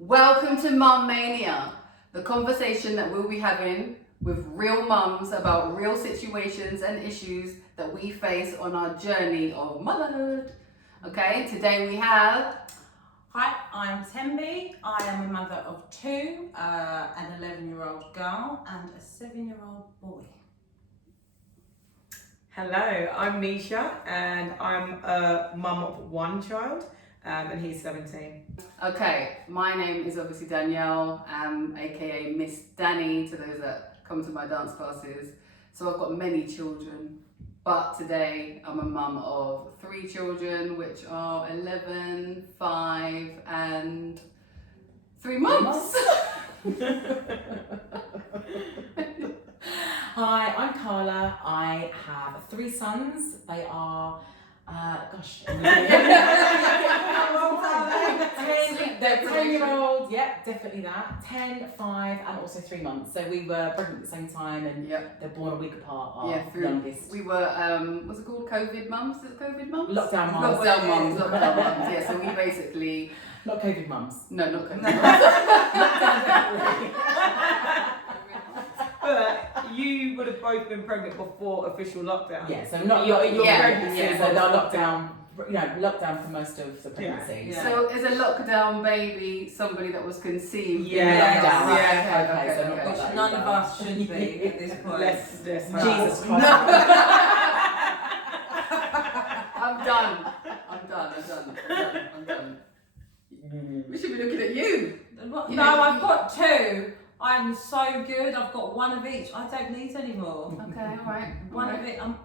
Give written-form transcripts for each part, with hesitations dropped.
Welcome to Mum Mania, the conversation that we'll be having with real mums about real situations and issues that we face on our journey of motherhood. Okay, today we have... Hi, I'm Tembi. I am a mother of two, an 11-year-old girl and a 7-year-old boy. Hello, I'm Neisha and I'm a mum of one child and he's 17. Okay, my name is obviously Danielle, aka Miss Danni to those that come to my dance classes. So I've got many children, but today I'm a mum of 3 children, which are 11, 5 and 3 months. Hi, I'm Carla. I have 3 sons. They are, they're 10-year-old, yeah, definitely that. 10, 5, and also 3 months. So we were pregnant at the same time, and they're born a week apart. Our youngest. We were, what's it called? COVID mums? Is it COVID mums? Lockdown mums. Lockdown mums. Lockdown mums. Yeah. So we basically. Not COVID mums. No, not COVID mums. But you would have both been pregnant before official lockdown. Yeah, so not your pregnancy, so they're lockdown for most of the pregnancy. Yeah. So is a lockdown baby somebody that was conceived? Okay, None of us should be at this point. Jesus Christ. No. I'm done. We should be looking at you. No, I've got 2. I'm so good. I've got 1 of each. I don't need any more. Okay, all right. One of it. I'm.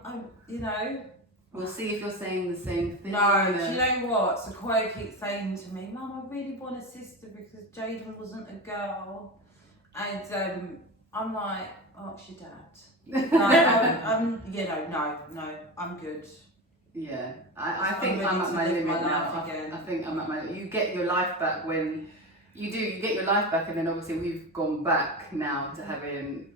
We'll see if you're saying the same thing. No, do you know what? Sequoia keeps saying to me, "Mum, I really want a sister because Jaden wasn't a girl," and I'm like, "Oh, it's your dad." No, I'm good. Yeah, I think I'm at my limit now. I think I'm at my limit. You get your life back when you do. You get your life back, and then obviously we've gone back now to having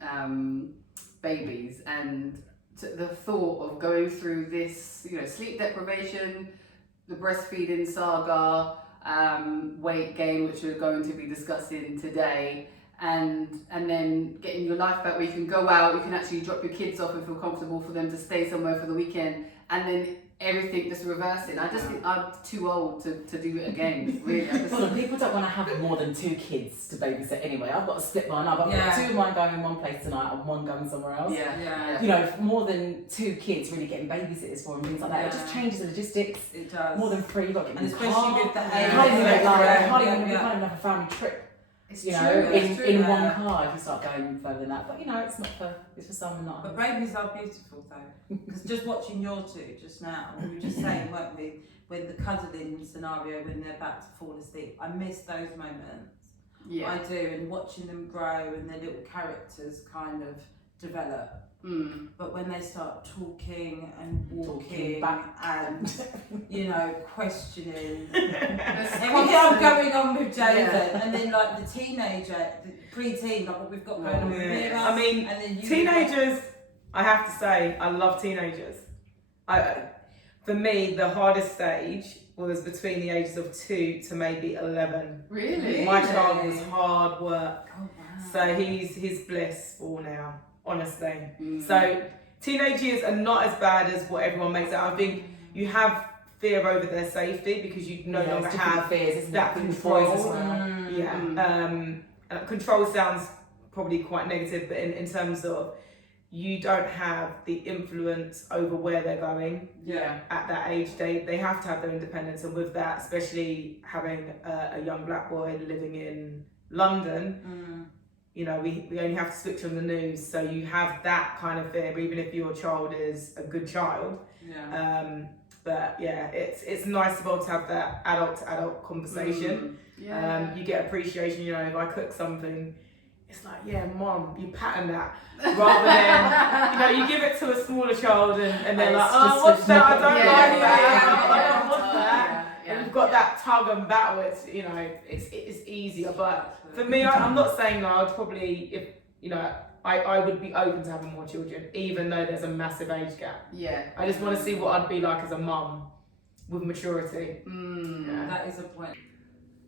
babies, and the thought of going through this, sleep deprivation, the breastfeeding saga, weight gain, which we're going to be discussing today, and then getting your life back where you can go out, you can actually drop your kids off and feel comfortable for them to stay somewhere for the weekend, and then everything just reversing. I just think I'm too old to do it again, really. Well, people don't want to have more than 2 kids to babysit anyway. I've got to split mine up. I've got 2 of mine going in one place tonight and 1 going somewhere else. Yeah. More than 2 kids really getting babysitters for and things like that. It just changes the logistics. It does. More than 3, you've got to get in the car. Especially with the age. You can't even have a family trip. It's in one car if you start going further than that. But it's for some and not. But babies are beautiful though, because just watching your 2 just now, we were just saying, weren't we, when the cuddling scenario when they're about to fall asleep, I miss those moments. Yeah. I do, and watching them grow and their little characters kind of develop. But when they start talking and walking back and questioning everything I'm going on with Jaden, and then like the teenager, the pre-teen, like what we've got going on with Mira. I mean, and then teenagers, I have to say, I love teenagers. For me, the hardest stage was between the ages of 2 to maybe 11. Really? My child was hard work. Oh, wow. So he's blissful now, honestly. So teenage years are not as bad as what everyone makes out. I think you have fear over their safety because you no longer have fears, that control. As well. Control sounds probably quite negative, but in terms of you don't have the influence over where they're going. At that age, they have to have their independence, and with that, especially having a young black boy living in London, we only have to switch on the news, so you have that kind of fear, even if your child is a good child. But it's nice to be able to have that adult to adult conversation. You get appreciation. If I cook something, it's like, Mom, you pattern that, rather than you give it to a smaller child and they're like, oh, what's that? I don't like that. I don't want that. And you've got that tug and battle. It's easier. But for me, I'm not saying that. I'd probably, I would be open to having more children, even though there's a massive age gap. I just want to see what I'd be like as a mum with maturity. That is a point.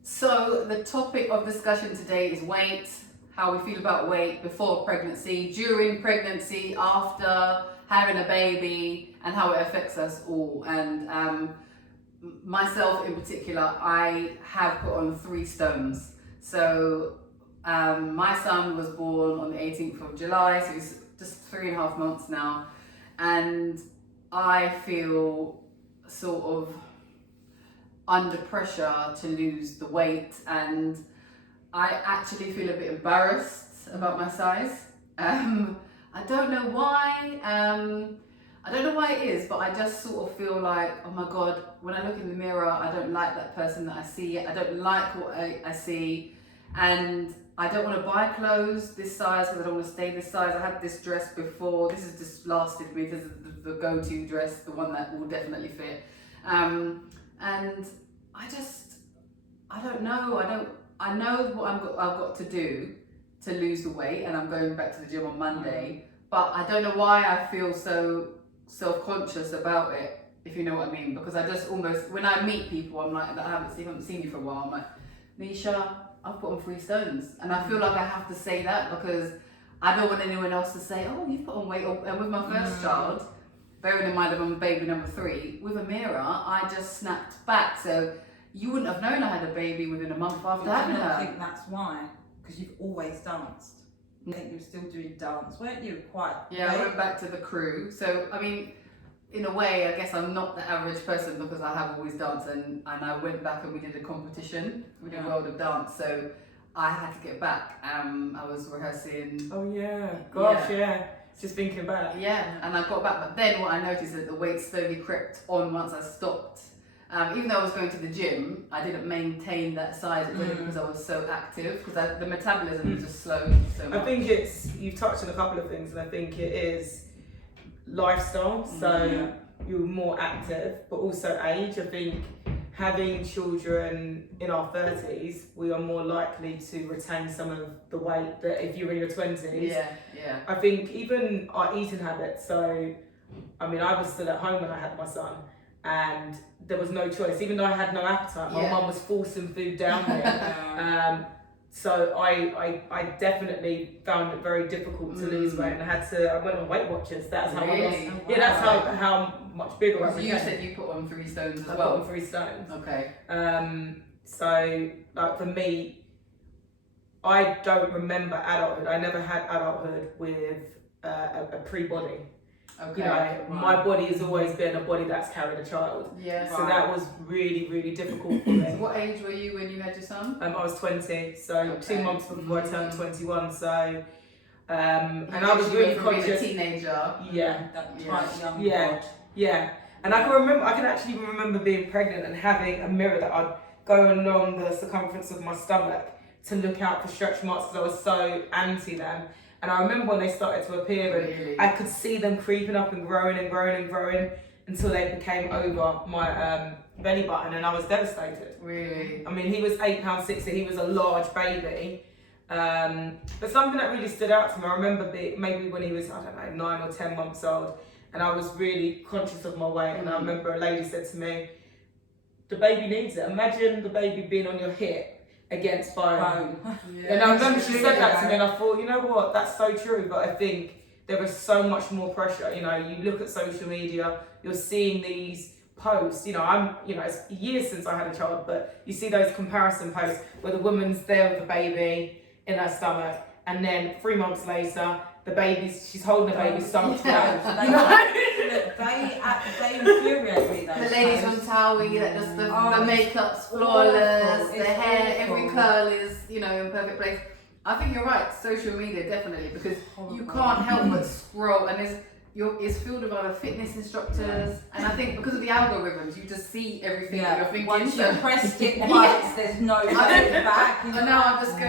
So the topic of discussion today is weight, how we feel about weight before pregnancy, during pregnancy, after having a baby, and how it affects us all. And myself in particular, I have put on 3 stones. So my son was born on the 18th of July, so he's just 3.5 months now. And I feel sort of under pressure to lose the weight, and I actually feel a bit embarrassed about my size. I don't know why. I don't know why it is, but I just sort of feel like, oh my God, when I look in the mirror, I don't like that person that I see. I don't like what I see, and I don't want to buy clothes this size because I don't want to stay this size. I had this dress before. This has just lasted me. This is the go-to dress, the one that will definitely fit. And I don't know. I know what I've got to do to lose the weight, and I'm going back to the gym on Monday. But I don't know why I feel so self-conscious about it, if you know what I mean. Because I just almost, when I meet people, I'm like, I haven't seen you for a while. I'm like, Neisha, I've put on 3 stones, and I feel like I have to say that because I don't want anyone else to say, oh, you've put on weight. And with my first child, bearing in mind that I'm baby number 3, with a mirror, I just snapped back. So you wouldn't have known I had a baby within a month after having her. I think that's why, because you've always danced. I think you were still doing dance, weren't you? Quite. Yeah, I went back to the crew. So, I mean, in a way, I guess I'm not the average person because I have always danced, and I went back and we did a competition. We did World of Dance, so I had to get back. I was rehearsing. Oh yeah, gosh, yeah. Just thinking back. Yeah, and I got back, but then what I noticed is that the weight slowly crept on once I stopped. Even though I was going to the gym, I didn't maintain that size because I was so active, because the metabolism was just slowed so much. I think you've touched on a couple of things, and I think it is lifestyle. So you're more active, but also age. I think having children in our 30s, we are more likely to retain some of the weight that if you're in your 20s. Yeah. I think even our eating habits. So, I mean, I was still at home when I had my son, and there was no choice. Even though I had no appetite, my mum was forcing food down me. So I definitely found it very difficult to lose weight, and I went on Weight Watchers. That's how I lost. Yeah, that's how much bigger I became. You said you put on 3 stones as well. I put on 3 stones. Okay. So like for me, I don't remember adulthood. I never had adulthood with a pre-body. Okay. You know, my body has always been a body that's carried a child. Yeah. So that was really, really difficult for me. So what age were you when you had your son? I was 20, so 2 months before I turned 21. So, and I was really conscious. Being a teenager. Yeah. That tight young bod. Yeah. And I can actually remember being pregnant and having a mirror that I'd go along the circumference of my stomach to look out for stretch marks because I was so anti them. And I remember when they started to appear, and I could see them creeping up and growing and growing and growing until they became over my belly button, and I was devastated. Really? I mean, he was £8.60, he was a large baby. But something that really stood out to me, I remember maybe when he was, 9 or 10 months old, and I was really conscious of my weight, and I remember a lady said to me, the baby needs it. Imagine the baby being on your hip against bone. Yeah. And I remember she said that to me, and I thought, you know what, that's so true. But I think there is so much more pressure. You know, you look at social media, you're seeing these posts. You know, it's years since I had a child, but you see those comparison posts where the woman's there with the baby in her stomach, and then 3 months later, she's holding the baby's stomach down. They infuriate me. The ladies on Towie, that just the makeup's flawless, the hair, every curl is, in perfect place. I think you're right, social media definitely, because you can't help but scroll, and it's filled with other fitness instructors, and I think because of the algorithms, you just see everything that you're thinking. Once you've pressed it once, there's no going back. And now I just go,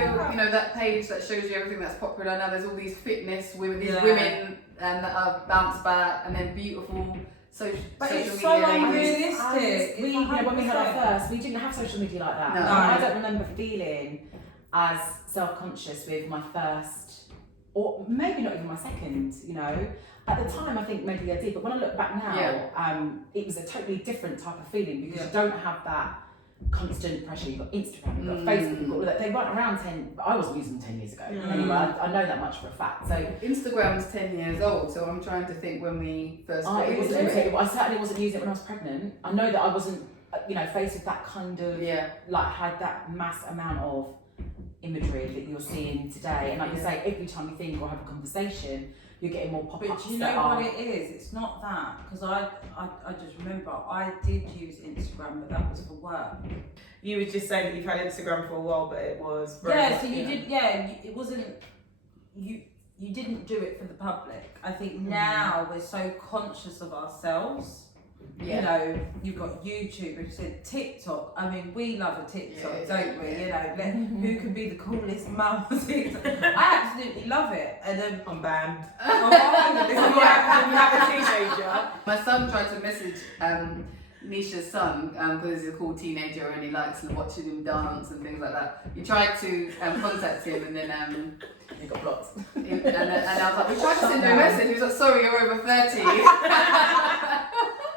that page that shows you everything that's popular. Now there's all these fitness women, women that are bounce back, and then beautiful social it's media. So unrealistic. When we had our first, we didn't have social media like that. No. I don't remember feeling as self-conscious with my first, or maybe not even my second, At the time, I think maybe I did, but when I look back now, it was a totally different type of feeling because you don't have that constant pressure. You've got Instagram, you've got Facebook, you've got all that. They weren't around 10, I wasn't using them 10 years ago. Anyway, I know that much for a fact. So Instagram's 10 years old, so I'm trying to think when we first got into it. I certainly wasn't using it when I was pregnant. I know that I wasn't, faced with that kind of, had that mass amount of imagery that you're seeing today. And like you say, every time you think or have a conversation, you're getting more pop-ups. But do you know what it is? It's not that, because I just remember I did use Instagram, but that was for work. You were just saying that you've had Instagram for a while, but it was very it wasn't, you didn't do it for the public. I think now we're so conscious of ourselves. You know, you've got YouTube, and you said TikTok. I mean, we love a TikTok, don't we? You know, who can be the coolest mum on TikTok? I absolutely love it. And I'm banned. I'm When you have a teenager. My son tried to message Neisha's son because he's a cool teenager and he likes watching him dance and things like that. He tried to contact him and then he got blocked. and I was like, we tried to send you a message. He was like, sorry, you're over 30.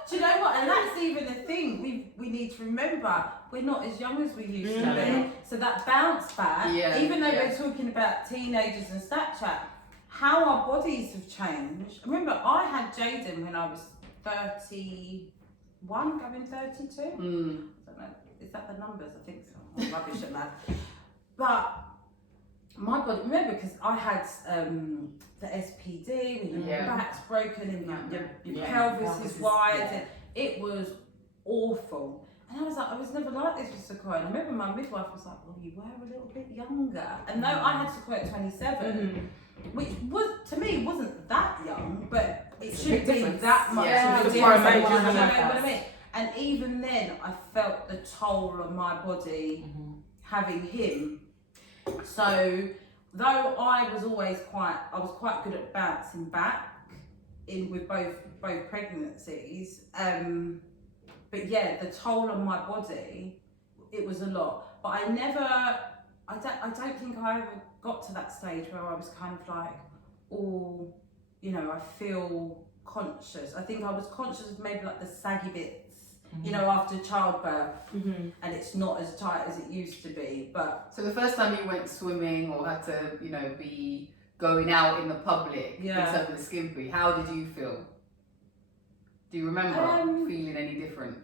Do you know what? And that's even the thing. We need to remember we're not as young as we used to be. So that bounce back, even though we're talking about teenagers and Snapchat, how our bodies have changed. Remember, I had Jaden when I was 31, going 32. I don't know. Is that the numbers? I think so. I'm rubbish at math. But my body, remember, because I had the SPD, when your back's broken and your pelvis is wide, and it was awful. And I was like, I was never like this with Sequoia. And I remember my midwife was like, well, you were a little bit younger. And though I had Sequoia at 27, which was, to me, wasn't that young, but it shouldn't be that much of a difference. You know what I mean? And even then, I felt the toll on my body having him. So, though I was quite good at bouncing back with both pregnancies. But yeah, the toll on my body, it was a lot. But I don't think I ever got to that stage where I was kind of like, I feel conscious. I think I was conscious of maybe like the saggy bits. After childbirth, and it's not as tight as it used to be. But so the first time you went swimming or had to, be going out in the public in terms of the skimpy, how did you feel? Do you remember feeling any different?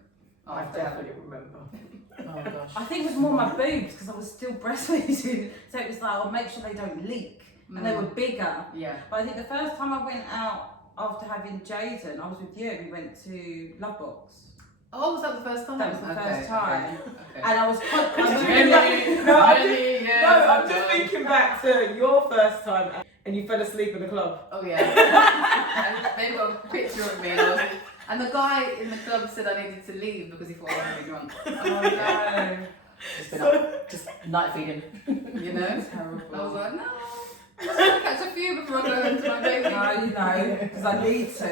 I definitely remember. Oh gosh. I think it was more my boobs because I was still breastfeeding, so it was like I'll make sure they don't leak, and they were bigger. Yeah. But I think the first time I went out after having Jaden, I was with you. We went to Love Box. Oh, was that the first time? That was the first time. Okay. And I was I'm just thinking back to your first time and you fell asleep in the club. Oh yeah. And they got a picture of me and the guy in the club said I needed to leave because he thought I was really drunk. Oh no. Just night feeding. Terrible. I was like, no. I'm just gonna catch a few before I go home to my baby. No, because I need to.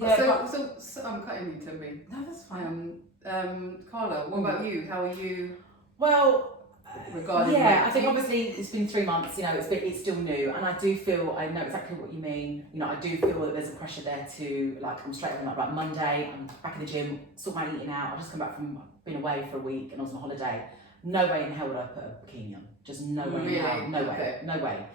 Yeah, so I'm cutting you, Tembi. No, that's fine. Carla, what about you? How are you? Well, regarding I think obviously it's been 3 months. It's still new, and I do feel I know exactly what you mean. I do feel that there's a pressure there to I'm straight on like Monday. I'm back in the gym, sort my eating out. I just come back from being away for a week, and I was on holiday. No way in hell would I put a bikini on. Just no way in hell. No way. No way.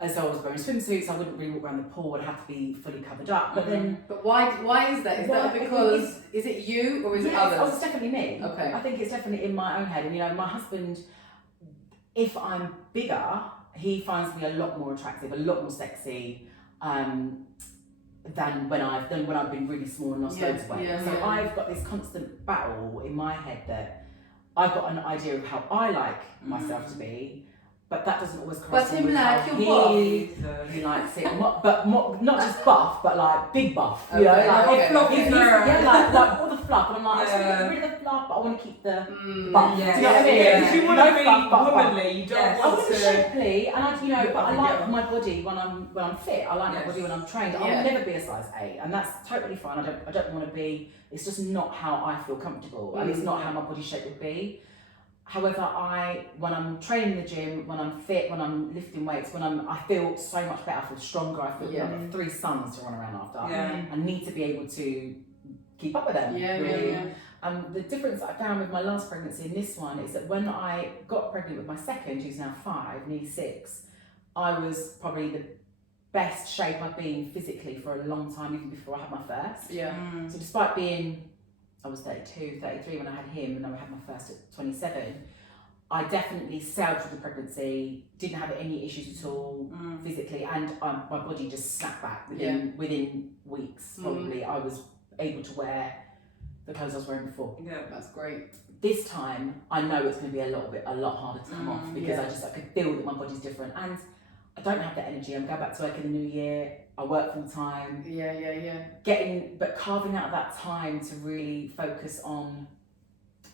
As I was wearing swimsuits, I wouldn't really walk around the pool. I'd have to be fully covered up. But then, why is that? Is that because is it you or is it others? It's definitely me. Okay. I think it's definitely in my own head. And my husband, if I'm bigger, he finds me a lot more attractive, a lot more sexy, than when I've been really small and lost loads of weight. I've got this constant battle in my head that I've got an idea of how I like myself to be. But that doesn't always correspond with how he likes it. But not just buff, but like big buff. Okay. Like all the fluff. And I'm like, I just want to get rid of the fluff, but I want to keep the buff. Yeah. Do you know what I mean? Because you want to be womanly. You don't I want want to be to. shapely, and but I like my body when I'm fit. I like my body when I'm trained. I'll never be a size 8, and that's totally fine. I don't want to be. It's just not how I feel comfortable, and it's not how my body shape would be. However, when I'm training in the gym, when I'm fit, when I'm lifting weights, I feel so much better, I feel stronger, I feel like I've got 3 sons to run around after. I need to be able to keep up with them, really. The difference I found with my last pregnancy and this one is that when I got pregnant with my second, who's now 5, nearly 6, I was probably the best shape I've been physically for a long time, even before I had my first. Yeah. So despite being, I was 32, 33 when I had him, and then I had my first at 27, I definitely sailed through the pregnancy, didn't have any issues at all physically, and my body just snapped back within weeks, probably. I was able to wear the clothes I was wearing before. Yeah, that's great. This time, I know it's going to be a lot harder to come off, because I could feel that my body's different, and I don't have that energy. I'm going back to work in the new year. I work full time. But carving out that time to really focus on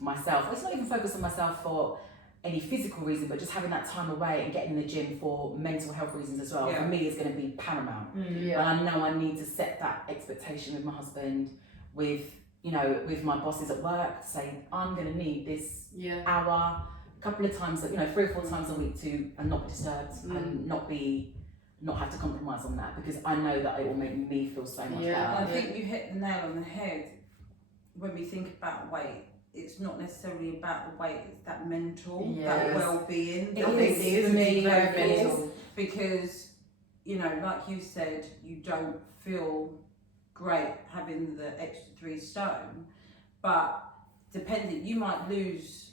myself. It's not even focus on myself for any physical reason, but just having that time away and getting in the gym for mental health reasons as well. For me, is going to be paramount. And I know I need to set that expectation with my husband, with my bosses at work, to say I'm going to need this hour, a couple of times, 3 or 4 times a week and not be disturbed and not have to compromise on that, because I know that it will make me feel so much better. I think you hit the nail on the head. When we think about weight, it's not necessarily about the weight, it's that mental, that well-being. It is for me very mental. Because, like you said, you don't feel great having the extra 3 stone, but depending, you might lose,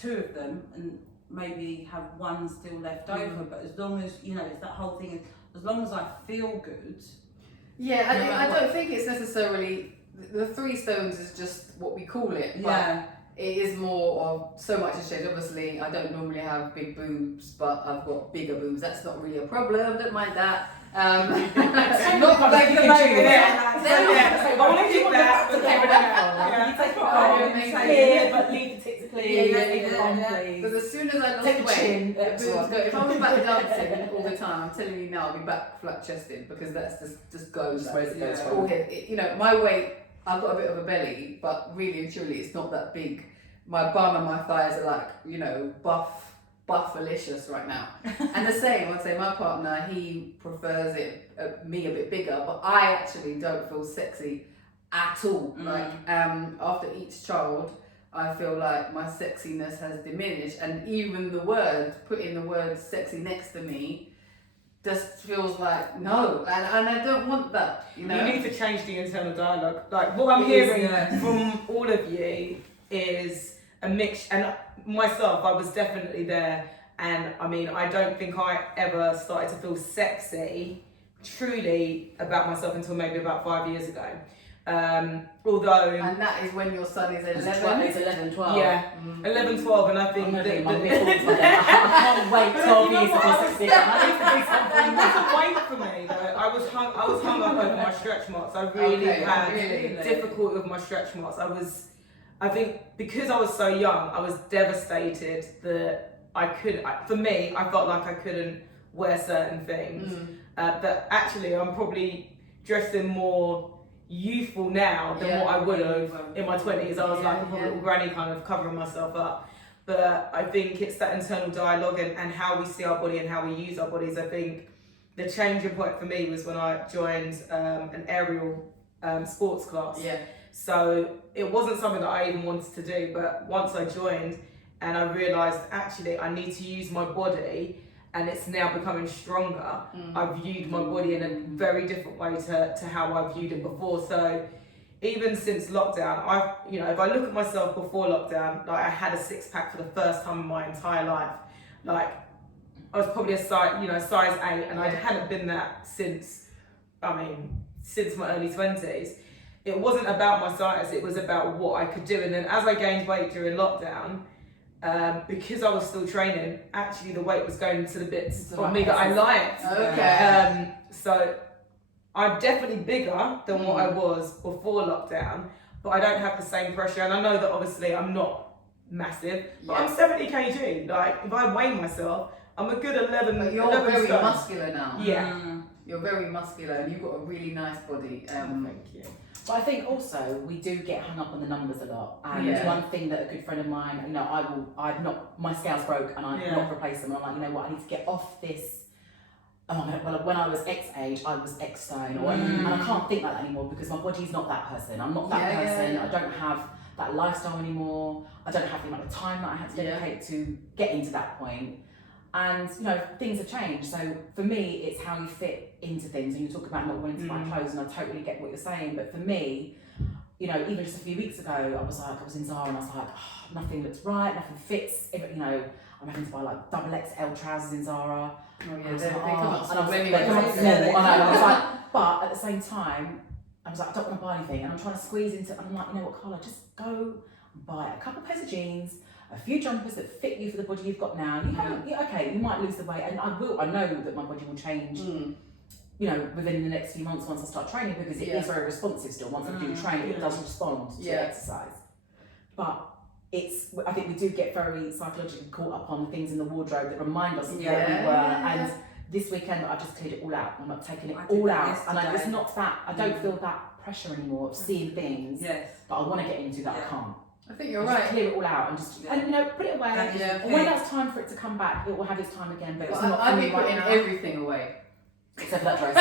2 of them and maybe have 1 still left over, but as long as, it's that whole thing, as long as I feel good. I don't think it's necessarily, the 3 stones is just what we call it, but it is more of so much has changed. Obviously, I don't normally have big boobs, but I've got bigger boobs. That's not really a problem, don't mind that. Not like the moment. I want to keep that. But leave the tits please. Because as soon as I lost weight, the boobs go. If I was back dancing all the time, I'm telling you now, I'll be back flat chested, because that's just goes. All hit. My weight, I've got a bit of a belly, but really and truly, it's not that big. My bum and my thighs are like, buffalicious right now. And the same, I'd say my partner, he prefers me a bit bigger, but I actually don't feel sexy at all. After each child, I feel like my sexiness has diminished, and even putting the word sexy next to me just feels like no, and I don't want that. You need to change the internal dialogue. Like what I'm hearing from all of you is a mix, and myself, I was definitely there, and I mean, I don't think I ever started to feel sexy truly about myself until maybe about 5 years ago. Although, and that is when your son is 11, 12. Yeah, 11, 12, and I think I can't wait 12 years to be 16. I need to do something. It wasn't wait for me though. I was hung up over my stretch marks. I really had difficulty with my stretch marks. I think because I was so young, I was devastated that for me, I felt like I couldn't wear certain things. That actually, I'm probably dressing more youthful now than what I would have in my 20s. I was like a little granny, kind of covering myself up. But I think it's that internal dialogue and how we see our body and how we use our bodies. I think the changing point for me was when I joined an aerial sports class. So it wasn't something that I even wanted to do, but once I joined and I realised actually I need to use my body, and it's now becoming stronger. I viewed my body in a very different way to how I viewed it before. So even since lockdown, if I look at myself before lockdown, like I had a 6-pack for the first time in my entire life. Like I was probably a size 8, and I hadn't been that since my early 20s. It wasn't about my size, it was about what I could do. And then as I gained weight during lockdown, because I was still training, actually the weight was going to the bits of me that I liked. Okay. So I'm definitely bigger than what I was before lockdown, but I don't have the same pressure. And I know that obviously I'm not massive, but I'm 70 kg. Like if I weigh myself, I'm a good 11. But you're 11 very stone. muscular now. Yeah. You're very muscular, and you've got a really nice body. Thank you. But I think also we do get hung up on the numbers a lot. And one thing that a good friend of mine, my scales broke and I've not replaced them. And I'm like, what, I need to get off this. When I was X age, I was X stone. And I can't think like that anymore because my body's not that person. I'm not that person. I don't have that lifestyle anymore. I don't have the amount of time that I had to dedicate to getting to that point. And you know, things have changed. So for me, it's how you fit into things. And you talk about not wanting to buy clothes, and I totally get what you're saying. But for me, you know, even just a few weeks ago, I was in Zara and I was like, oh, nothing looks right, nothing fits. You know, I'm having to buy like double XL trousers in Zara. Oh yeah, I was they like, come up and I was small like, anyway. I was like, but at the same time, I was like, I don't want to buy anything, and I'm trying to squeeze into. I'm like, you know what, Carla, just go and buy a couple pairs of jeans, a few jumpers that fit you for the body you've got now. You haven't, okay, you might lose the weight, and I know that my body will change. You know, within the next few months once I start training, because it is very responsive still. Once I do training, it does respond to exercise. But I think we do get very psychologically caught up on things in the wardrobe that remind us of where we were. And this weekend, I just cleared it all out. I'm not taking it all out. And it's not that, I don't feel that pressure anymore of seeing things that I want to get into that I can't. I think you're right. Clear it all out and just, and you know, put it away. And when that's time for it to come back, it will have its time again. But it's not I've been right putting now. Everything away. Except for that dress.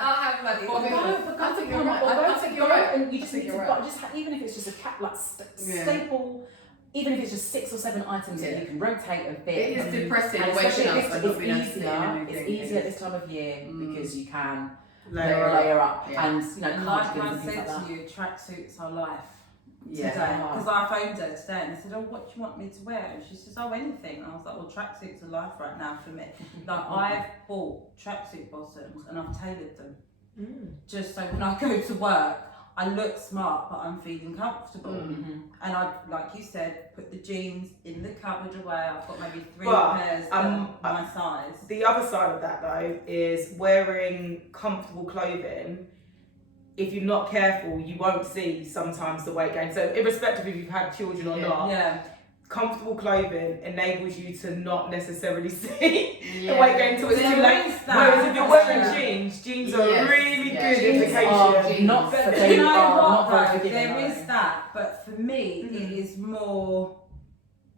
I'll have like 4 minutes. I think you're right. I think you're right. And you just need to, even if it's just a staple, even if it's just 6 or 7 items that you can rotate a bit. It is depressing waking up and not being able to sit in anything. It's easier at this time of year because you can layer up and you know, like cardigans I and things said like to you, tracksuits are life. Yeah. Today, because I phoned her today and I said, oh, what do you want me to wear? And she says, oh, anything. And I was like, well, tracksuits are life right now for me. Like, I've bought tracksuit bottoms and I've tailored them. Just so when I go to work, I look smart, but I'm feeling comfortable. And I, like you said, put the jeans in the cupboard away. I've got maybe 3 pairs of my size. The other side of that though is wearing comfortable clothing. If you're not careful, you won't see sometimes the weight gain. So irrespective if you've had children or not, comfortable clothing enables you to not necessarily see the weight gain until it's too late. Whereas if you're wearing jeans are a really good indication. Not for you know what, there is that, but for me, it is more,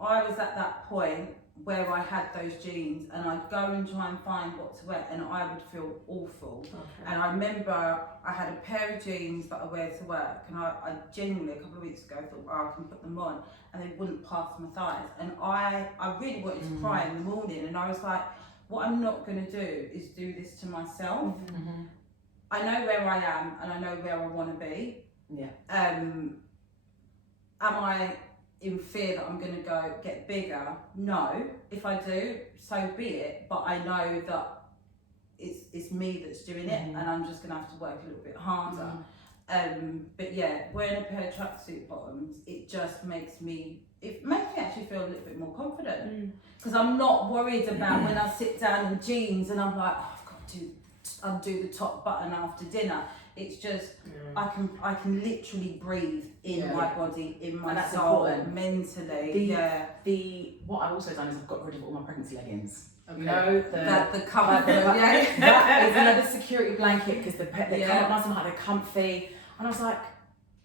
I was at that point where I had those jeans and I'd go and try and find what to wear and I would feel awful. And I remember I had a pair of jeans that I wear to work and I genuinely a couple of weeks ago thought, oh, I can put them on, and they wouldn't pass my thighs. And I really wanted to cry in the morning, and I was like, what I'm not going to do is do this to myself. I know where I am and I know where I want to be. Am I in fear that I'm going to go get bigger? No. If I do, so be it. But I know that it's me that's doing it, and I'm just going to have to work a little bit harder. But yeah, wearing a pair of tracksuit bottoms, it just makes me actually feel a little bit more confident, because I'm not worried about when I sit down in jeans and I'm like, oh, I've got to undo the top button after dinner. It's just I can literally breathe in my body, in my soul, mentally. What I've also done is I've got rid of all my pregnancy leggings. You know, the comfort, that is another security blanket, because they come up nice and high, they're comfy. And I was like,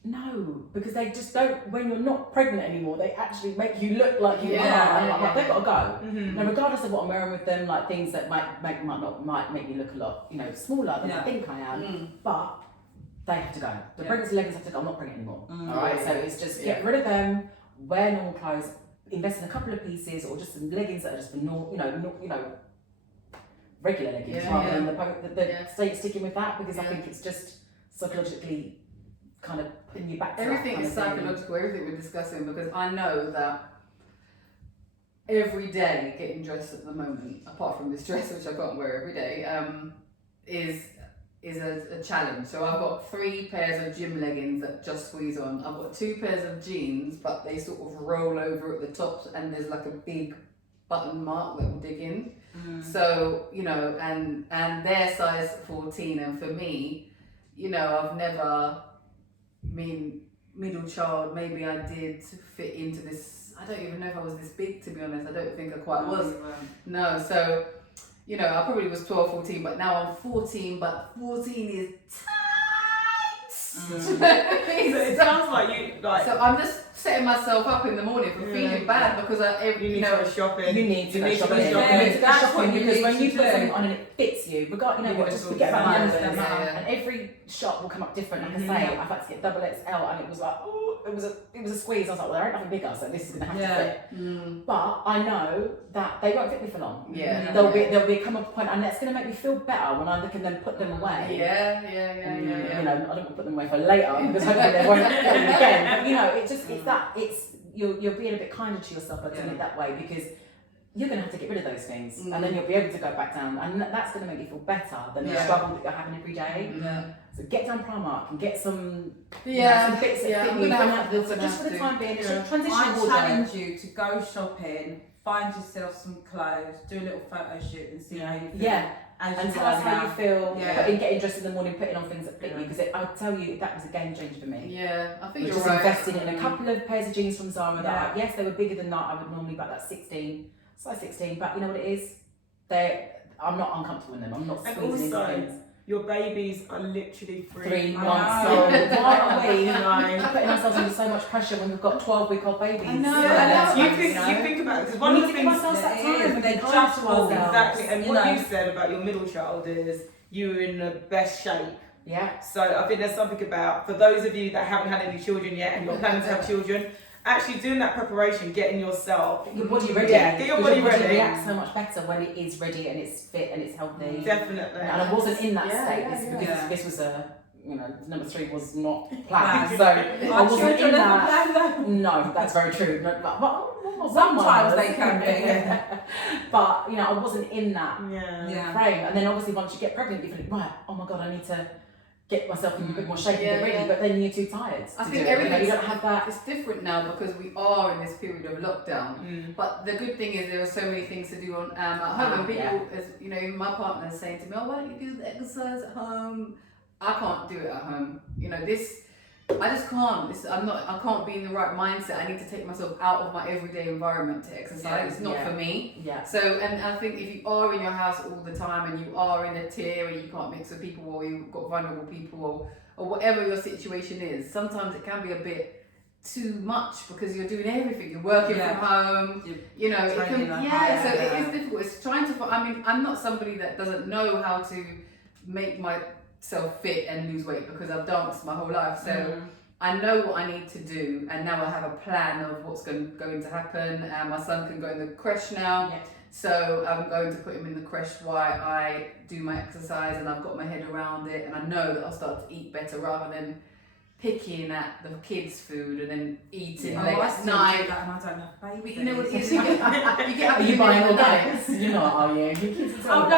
no, because they just don't, when you're not pregnant anymore, they actually make you look like you are. And like, they've got to go. Now, regardless of what I'm wearing with them, like things that might make me look a lot, you know, smaller than I think I am, but they have to go. The pregnancy leggings have to go. I'm not pregnant anymore. All right, so it's just get rid of them, wear normal clothes, invest in a couple of pieces, or just some leggings that are just for regular leggings, rather than the sticking with that, because I think it's just psychologically kind of putting you back to everything is psychological, everything we're discussing, because I know that every day getting dressed at the moment, apart from this dress which I can't wear every day, is a challenge. So I've got 3 pairs of gym leggings that just squeeze on. I've got 2 pairs of jeans, but they sort of roll over at the tops, and there's like a big button mark that will dig in. So, you know, and they're size 14, and for me, you know, I've never been middle child. Maybe I did fit into this, I don't even know if I was this big, to be honest. I don't think I quite was. No, so, you know, I probably was 12, 14, but now I'm 14, but 14 is tight. So it sounds like you like. So I'm just setting myself up in the morning for feeling bad because you need to go shopping. You need to go shopping. Yeah, You need to go that's shopping what you because need when to you put do. something on and it fits you, just forget about Yeah, numbers. yeah. And every shop will come up different. Like I say, I've had to get double XL, and it was like, it was a squeeze. I was like, well, there ain't nothing bigger, so this is gonna have to fit. But I know that they won't fit me for long. Yeah. There'll be come up a point, and that's gonna make me feel better when I look and then put them away. Yeah. You know, I don't want to put them away for later because hopefully they won't fit them again. But you know, it's you're being a bit kinder to yourself by doing it that way because you're going to have to get rid of those things and then you'll be able to go back down, and that's going to make you feel better than the struggle that you're having every day. So get down Primark and get some, some bits that fit you just for the time being. Transition I wardrobe. challenge you to go shopping, find yourself some clothes, do a little photo shoot and see how you feel. Yeah. As And you tell us are how now. you feel, Yeah. getting dressed in the morning, putting on things that fit you, because I'll tell you, that was a game changer for me. Yeah, I think I you're just right. invested in a couple of pairs of jeans from Zara that, yes, they were bigger than that. I would normally buy that 16, size 16, but you know what it is? I'm not uncomfortable in them. I'm not squeezing into things. Your babies are literally 3 months old. Why are we Nine. putting ourselves under so much pressure when we've got 12-week-old babies? I know. You think about it, because one of the give things ourselves that time. They're Be kind just to ourselves. exactly, and what know. you said about your middle child is you were in the best shape. Yeah. So I think there's something about, for those of you that haven't had any children yet and you're planning to have children, actually doing that preparation, getting yourself, Get your body ready. Yeah, get your Because body ready. reacts so much better when it is ready and it's fit and it's healthy. Definitely. And I wasn't in that state because this was number 3 was not planned. So I wasn't in that. No, that's very true. Sometimes they can be. But I wasn't in that Yeah. frame. And then obviously once you get pregnant, you think, right, oh my god, I need to get myself in a bit more shape and get ready. But then you're too tired. I to think do it. everything's You don't have that. It's different now because we are in this period of lockdown. But the good thing is there are so many things to do on at home. And people, even my partner is saying to me, "Oh, why don't you do the exercise at home?" I can't do it at home. I just can't. I can't be in the right mindset. I need to take myself out of my everyday environment to exercise. It's not for me. Yeah. So, and I think if you are in your house all the time and you are in a tier where you can't mix with people or you've got vulnerable people or whatever your situation is, sometimes it can be a bit too much because you're doing everything. You're working from home. It is difficult. It's trying to. I'm not somebody that doesn't know how to make myself fit and lose weight because I've danced my whole life. So I know what I need to do, and now I have a plan of what's going to happen. My son can go in the creche now. Yeah. So I'm going to put him in the creche while I do my exercise, and I've got my head around it, and I know that I'll start to eat better rather than picking at the kids' food and then eating late at night. And I don't have babies. But you know what it is? You get Are you buying organics? You're not, are you? Oh, no,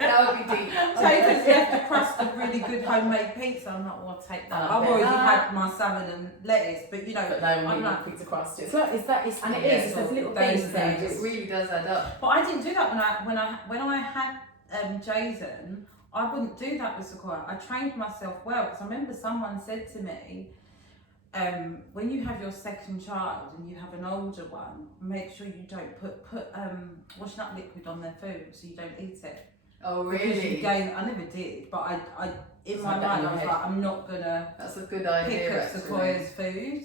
that would be deep. Tater's left a crust of really good homemade pizza. I'm not going to take that. I've already had my salad and lettuce, but But no, I'm I'm not. not pizza crust. It's those little things that It really does add up. But I didn't do that when I had Jason. I wouldn't do that with Sequoia. I trained myself well because I remember someone said to me, when you have your second child and you have an older one, make sure you don't put washing up liquid on their food so you don't eat it. Oh, Because you really? gain, I never did, but I in my mind I was like, I'm not gonna That's a good pick idea. up Sequoia's food,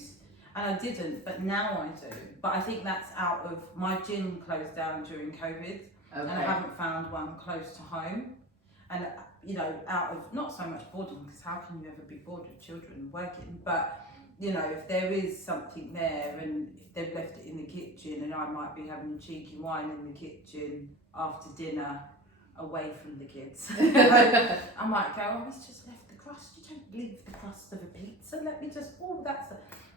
and I didn't, but now I do. But I think that's out of my gym closed down during COVID, and I haven't found one close to home. And out of not so much boredom, because how can you ever be bored with children working? But if there is something there, and if they've left it in the kitchen, and I might be having a cheeky wine in the kitchen after dinner, away from the kids, I might go, "Oh, he's just left the crust. You don't leave the crust of a pizza. Let me just. Oh, that's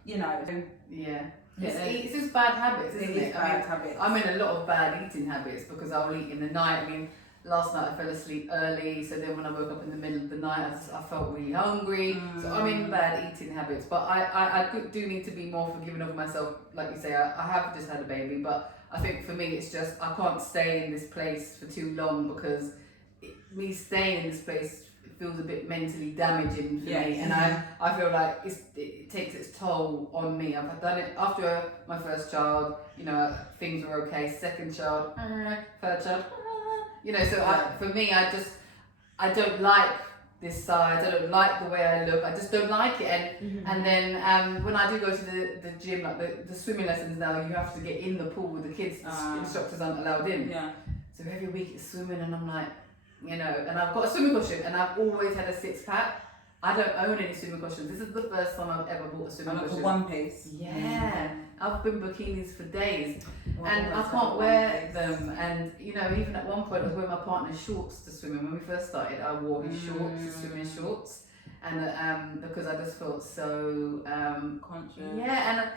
Yeah. It's just bad habits, isn't it? Bad habits. I'm in a lot of bad eating habits because I'll eat in the night. Last night I fell asleep early, so then when I woke up in the middle of the night, I felt really hungry. So I'm in bad eating habits, but I do need to be more forgiving of myself. Like you say, I have just had a baby, but I think for me it's just I can't stay in this place for too long because me staying in this place feels a bit mentally damaging for me, and I feel like it takes its toll on me. I've done it after my first child, things were okay. Second child, third child. So for me, I don't like this size, I don't like the way I look, I just don't like it. And then when I do go to the gym, like the swimming lessons now, you have to get in the pool with the kids, the instructors aren't allowed in. Yeah. So every week it's swimming and I'm like, you know, and I've got a swimming costume and I've always had a 6-pack. I don't own any swimming costumes. This is the first time I've ever bought a swimming Like a costume. one piece. Yeah. I've been bikinis for days Well, and I always can't had wear one piece. them. And you know, even at one point I was wearing my partner's shorts to swim. And when we first started, I wore his shorts, his swimming shorts, and because I just felt so conscious. Yeah, and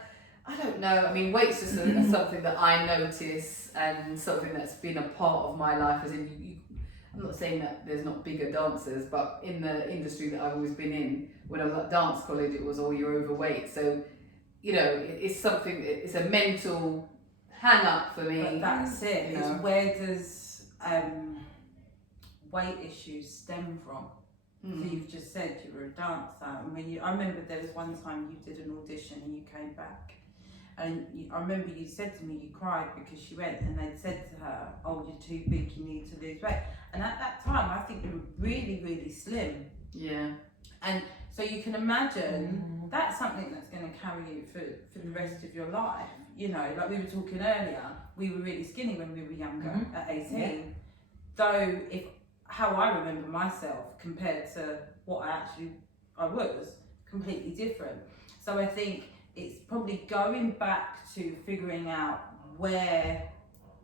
I don't know. I mean, weight's just something that I notice and something that's been a part of my life. As in, I'm not saying that there's not bigger dancers, but in the industry that I've always been in, when I was at dance college, it was all you're overweight. So, you know, it's something. It's a mental hang up for me. But that's it. You It's know? where does weight issues stem from? So you've just said you were a dancer, and when I remember there was one time you did an audition and you came back, and I remember you said to me you cried because she went and they'd said to her, "Oh, you're too big, you need to lose weight." And at that time, I think you were really, really slim. Yeah. And so you can imagine that's something that's going to carry you for the rest of your life. You know, like we were talking earlier, we were really skinny when we were younger at 18. Yeah. Though how I remember myself compared to what I was completely different. So I think it's probably going back to figuring out where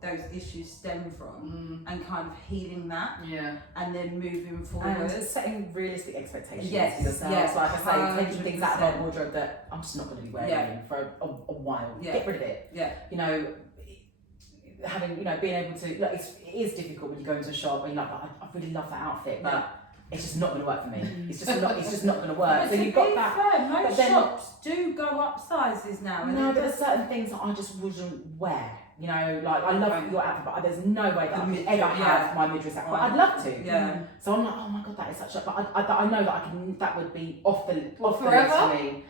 those issues stem from and kind of healing that, and then moving forward. And setting realistic expectations Yes, for yourself. yes, Like I say, taking things out of 100%. our wardrobe that I'm just not going to be wearing for a while. Yeah. Get rid of it. Yeah. You know, having, you know, being able to, like, it is difficult when you go into a shop and you're like, I really love that outfit, but it's just not going to work for me. It's just not going to work. But So to you've got be that. fair, most but then- shops do go up sizes now. And No, it but there's does- certain things that I just wouldn't wear. You know, like I love your outfit, but there's no way that I could midriff, ever have my midriff outfit. But I'd love to. Yeah. So I'm like, oh my god, that is such a. But I know that I can. That would be off the list forever? for me.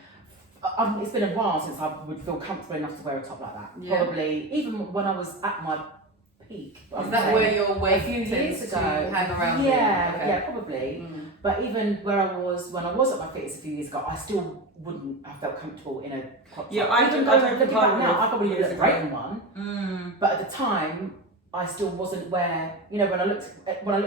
It's been a while since I would feel comfortable enough to wear a top like that. Yeah. Probably even when I was at my peak. Is that where your weight a few tends years to ago? hang around? Yeah, Okay. yeah, probably. But even where I was when I was at my fittest a few years ago, I still wouldn't have felt comfortable in a crop top. Yeah, I Even don't though think looking I back would now, have I probably years look ago. great in one. But at the time, I still wasn't where, you know, when I looked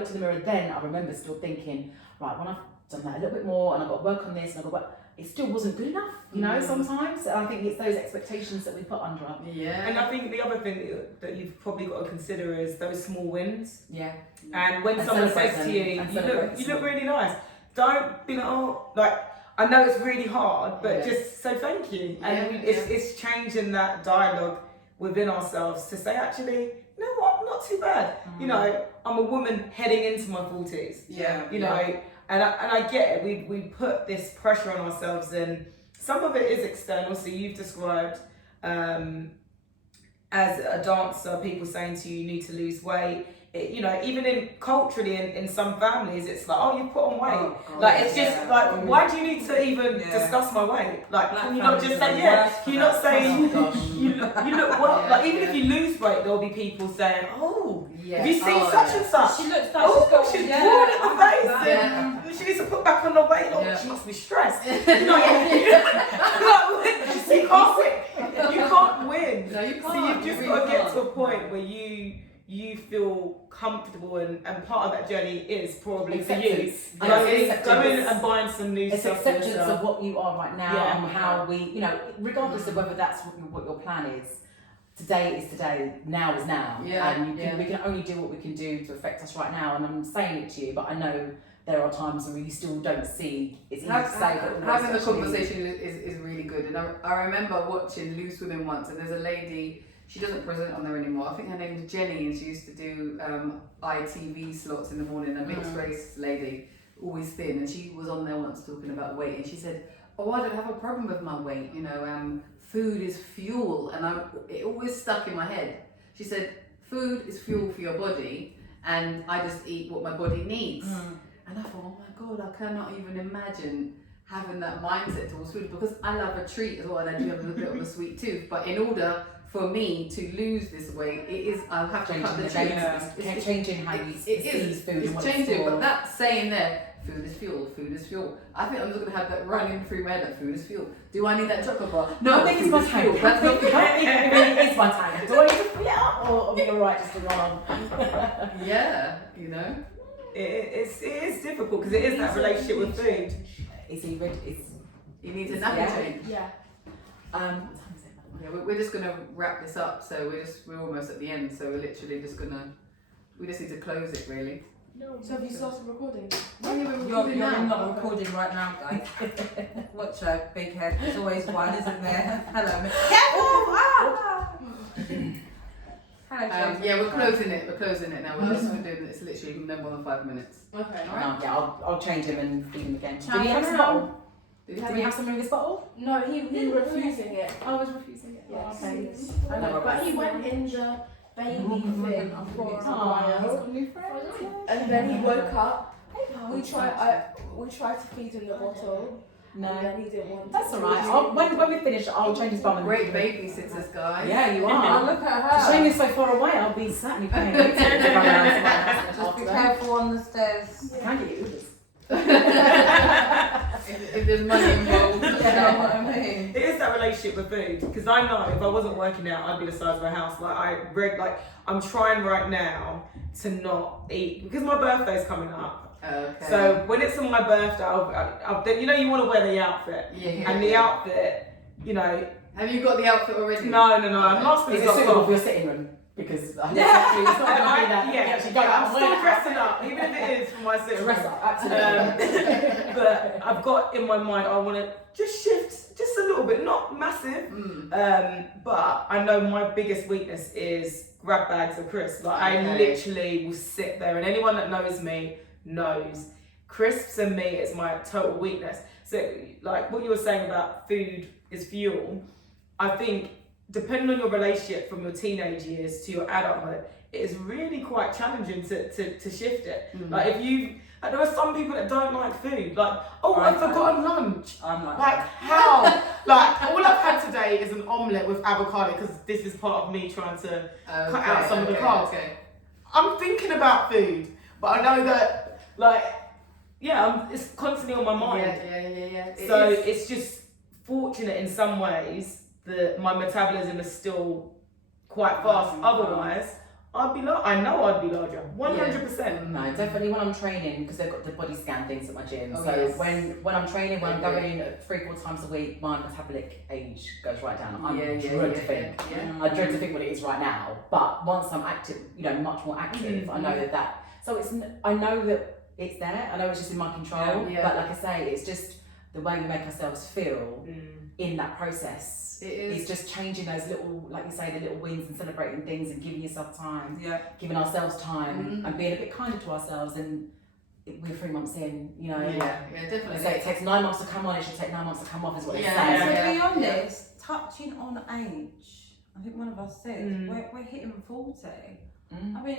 in the mirror then, I remember still thinking, right, when I've done that a little bit more and I've got to work on this and I've got to work, it still wasn't good enough, you know, sometimes. And I think it's those expectations that we put under us. Yeah. And I think the other thing that you've probably got to consider is those small wins. Yeah. And when And someone celebrate says to them. you, And you celebrate look really nice. Don't be like, oh, like, I know it's really hard, but Yeah. just say thank you. Yeah, And it's changing that dialogue within ourselves to say, actually, you know what, not too bad. You know, I'm a woman heading into my 40s. Yeah. You know, and I get it. We put this pressure on ourselves, and some of it is external. So you've described as a dancer, people saying to you, you need to lose weight. You know, even culturally in some families, it's like, oh, you put on weight. Oh, God, like, it's just like, why do you need to even discuss my weight? Like, Black can you not just families say, are yeah? worse Can you for not that. say, Oh, gosh. you look well? Yeah, Like, even yeah. if you lose weight, there'll be people saying, oh, Yeah. have you seen Oh, such yeah. and such? She looks like Oh, got she's yeah, drawn in the I like face. that. Yeah. And she needs to put back on the weight. Oh, Yeah. she must be stressed. You know, you can't win. You can't win. No, you can't. So you've just You got to really get can't. to a point where you feel comfortable, and part of that journey is probably for you Acceptance. going Acceptance. and buying some new It's stuff for acceptance yourself. of what you are right now Yeah. and how we, you know, regardless of whether that's what your plan is. Today is today, now is now, Yeah, and yeah. we can only do what we can do to affect us right now. And I'm saying it to you, but I know there are times where you still don't see. It's easy to say, but Having the actually- conversation is really good. And I remember watching Loose Women once, and there's a lady, she doesn't present on there anymore. I think her name is Jenny, and she used to do ITV slots in the morning, a mixed race lady, always thin. And she was on there once talking about weight, and she said, oh, I don't have a problem with my weight, you know, food is fuel. And it always stuck in my head. She said, food is fuel for your body, and I just eat what my body needs. And I thought, oh my God, I cannot even imagine having that mindset towards food, because I love a treat as well, and I do have a bit of a sweet tooth. But in order for me to lose this weight, I'll have to cut the treats. changing how you It's see food. and It's what changing, for. but that saying there, Food is fuel. Food is fuel. I think I'm just gonna have that running through my head. That food is fuel. Do I need that chocolate bar? No, I think it's my tank. That's not It really is my tank. Do I need to fill it up, or are we alright just to run on? Yeah, you know. It is difficult because it is that relationship with food. You need to navigate. Yeah. What time is it? Yeah, we're just gonna wrap this up. So we're almost at the end. So we're literally just we just need to close it really. So have you started recording? You're not recording right now, guys. Watch her big head. There's always one, isn't there? Hello. Hello. Yeah, we're closing it. We're closing it now. We're doing it's literally no more than 5 minutes. Okay. Yeah, I'll change him and feed him again. Ciao Did he have for some now. bottle? Did he have some in his bottle? No, he refusing it. I was refusing it. Yes. I know, But he went in the baby thing for a while, new friend. and then he woke up. We tried to feed him the bottle. No. And then he didn't want That's to. alright. When we finish, I'll change his bottle. Great babysitters, guys. Yeah, you Oh, are. look at Shame her. you're so far away. I'll be certainly paying. Just Just be careful on the stairs. Can get you Ubers. If there's money involved. You know what I mean? It is that relationship with food because I know if I wasn't working out, I'd be the size of a house. I'm trying right now to not eat because my birthday's coming up. Okay. So when it's on my birthday, you want to wear the outfit, and the outfit, Have you got the outfit already? No. I'm last Is week it suitable for your sitting room? Because I'm still dressing up, even if it is for my sitting room. Dress up, absolutely. But I've got in my mind I want to just shift just a little bit, not massive. But I know my biggest weakness is grab bags of crisps. I literally will sit there, and anyone that knows me knows crisps and me is my total weakness. So like what you were saying about food is fuel, I think depending on your relationship from your teenage years to your adulthood, it is really quite challenging to shift it. Like there are some people that don't like food. Like, I've forgotten lunch. I'm Like how? Like all I've had today is an omelette with avocado because this is part of me trying to cut out some of the carbs. Okay. I'm thinking about food, but I know that it's constantly on my mind. Yeah. So it's just fortunate in some ways that my metabolism is still quite fast. Otherwise, I know I'd be larger. 100%. No, definitely when I'm training, because they've got the body scan things at my gym. Oh, so yes. when I'm training, when I'm going 3-4 times a week, my metabolic age goes right down. I dread to think. I dread to think what it is right now. But once I'm active, much more active, I know that. So I know that it's there. I know it's just in my control. Yeah. But like I say, it's just the way we make ourselves feel in that process. It's just changing those little, like you say, the little wins and celebrating things and giving yourself time, giving ourselves time and being a bit kinder to ourselves. And we're 3 months in, Yeah, definitely. They say it takes 9 months to come on, it should take 9 months to come off, is what they say. To be honest, touching on age, I think one of us said, we're hitting 40. I mean,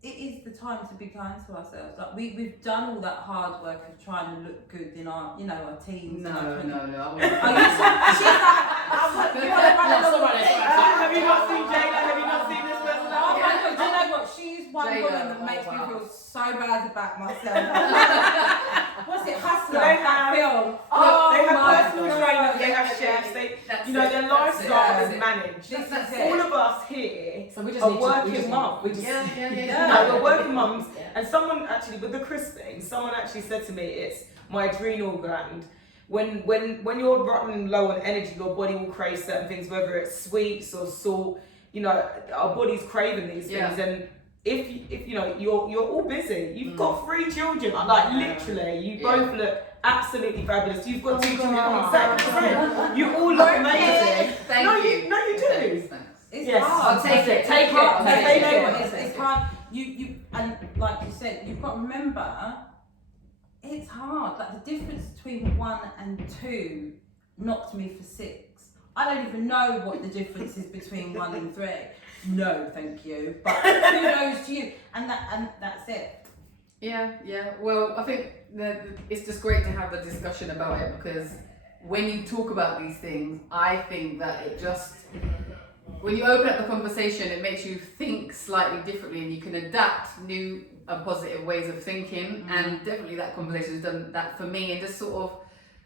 it is the time to be kind to ourselves. Like we've done all that hard work of trying to look good in our, our teens. No. Have you not seen Jayla? Have you not seen this person? Oh my God, do you know what? She's one Jayla, woman that makes me feel so bad about myself. What's it, Hustler? They That have- film. They have my personal God. trainers, they have chefs, their lifestyle is managed. This is All it. of us here So we just are need working mums. We're working mums. And someone actually, with the crisp thing, someone actually said to me, it's my adrenal gland. When you're running low on energy, your body will crave certain things, whether it's sweets or salt. Our body's craving these things. And if you're all busy, you've got 3 children, literally, you both look absolutely fabulous. You've got 2 children, exactly. You all look amazing. Thank you. No, you do. Thanks. It's Yes. hard. I'll take it. Take it. I'll take Take it. it. It's hard. You and like you said, you've got to remember, it's hard. Like the difference between 1 and 2 knocked me for 6. I don't even know what the difference is between 1 and 3. No, thank you. But kudos to you. And that's it. Yeah. Well, I think that it's just great to have a discussion about it because when you talk about these things, I think that it just, when you open up the conversation, it makes you think slightly differently and you can adapt new positive ways of thinking, and definitely that conversation has done that for me, and just sort of,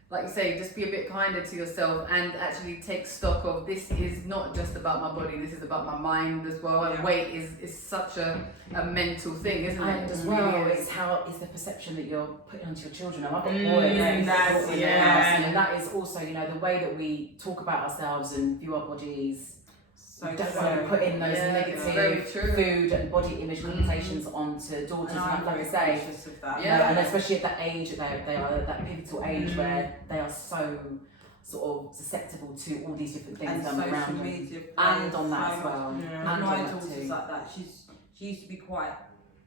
like you say, just be a bit kinder to yourself and actually take stock of, this is not just about my body, this is about my mind as well. And weight is such a mental thing, isn't it? And as well, it's the perception that you're putting onto your children. I've got boys and that's, and that is also, you know, the way that we talk about ourselves and view our bodies. So we don't want to put in those negative food and body image connotations onto daughters. And I'm like I say, of that. and especially at that age, they are at that pivotal age where they are so sort of susceptible to all these different things and around social media and on that as well. And my daughter's like that. She used to be quite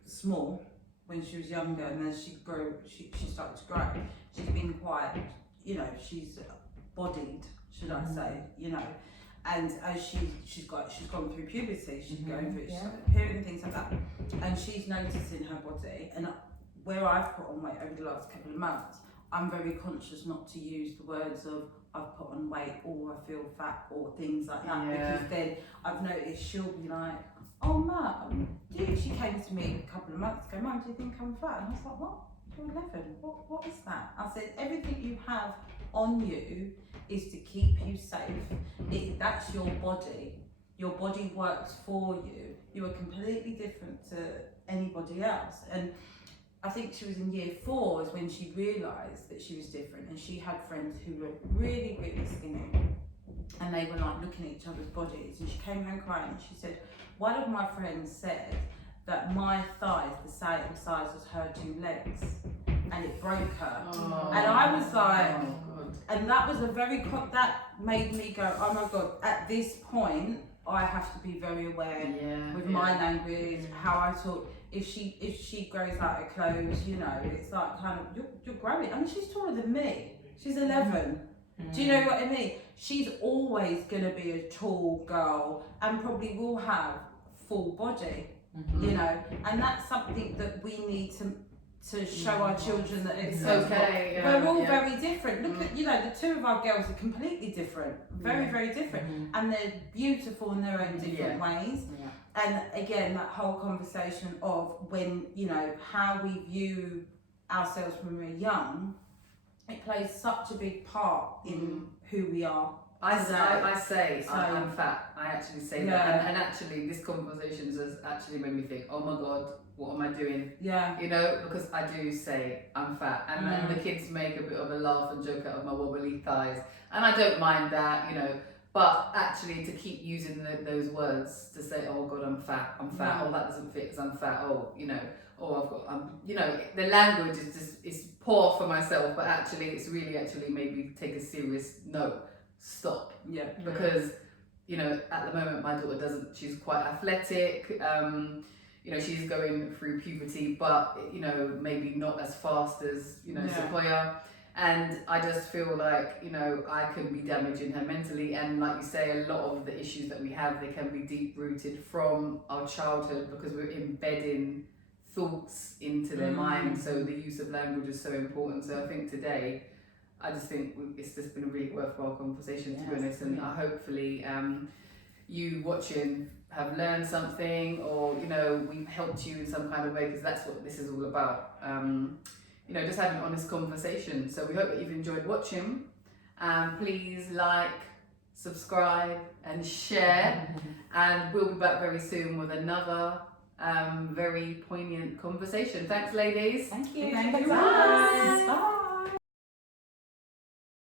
small when she was younger, and then she grew. She started to grow. She's been quite, you know, she's bodied, should I say, you know. And as she's gone through puberty, she's going through period and things like that, and she's noticing her body. And where I've put on weight over the last couple of months, I'm very conscious not to use the words of I've put on weight or I feel fat or things like that, because then I've noticed she'll be like, oh Mum, she came to me a couple of months ago, Mum, do you think I'm fat? And I was like, what? You're 11. What is that? I said, everything you have on you is to keep you safe. That's your body. Your body works for you. You are completely different to anybody else. And I think she was in year 4 is when she realised that she was different, and she had friends who were really, really skinny, and they were like looking at each other's bodies, and she came home crying, and she said, one of my friends said that my thighs the same size as her 2 legs, and it broke her. And I was like, and that was that made me go, oh my God, at this point I have to be very aware with my language, how I talk. If she grows out of clothes, you know, it's like kind of, you're growing. I mean, she's taller than me. She's 11. Do you know what I mean? She's always gonna be a tall girl and probably will have full body, you know, and that's something that we need to show our children that it's okay. We're all very different. Look at, you know, the 2 of our girls are completely different, very, very different, and they're beautiful in their own different ways. And again, that whole conversation of when, you know, how we view ourselves when we're young, it plays such a big part in who we are. I say I'm fat. I actually say that, and actually this conversation has actually made me think, oh my God, what am I doing? You know, because I do say I'm fat, and then the kids make a bit of a laugh and joke out of my wobbly thighs, and I don't mind that, you know. But actually, to keep using those words to say, oh God, I'm fat, oh that doesn't fit because I'm fat, oh, you know, oh you know, the language is poor for myself, but actually it's really actually made me take a serious note. Stop. Because, you know, at the moment my daughter she's quite athletic, you know, she's going through puberty, but, you know, maybe not as fast as, you know, Sequoia. And I just feel like, you know, I can be damaging her mentally. And like you say, a lot of the issues that we have, they can be deep rooted from our childhood, because we're embedding thoughts into their mind. So the use of language is so important. So I think today, I just think it's just been a really worthwhile conversation, to be honest. And hopefully you watching have learned something, or, you know, we've helped you in some kind of way, because that's what this is all about. You know, just having an honest conversation. So we hope that you've enjoyed watching. Please like, subscribe and share. And we'll be back very soon with another very poignant conversation. Thanks, ladies. Thank you. Thank you. Bye.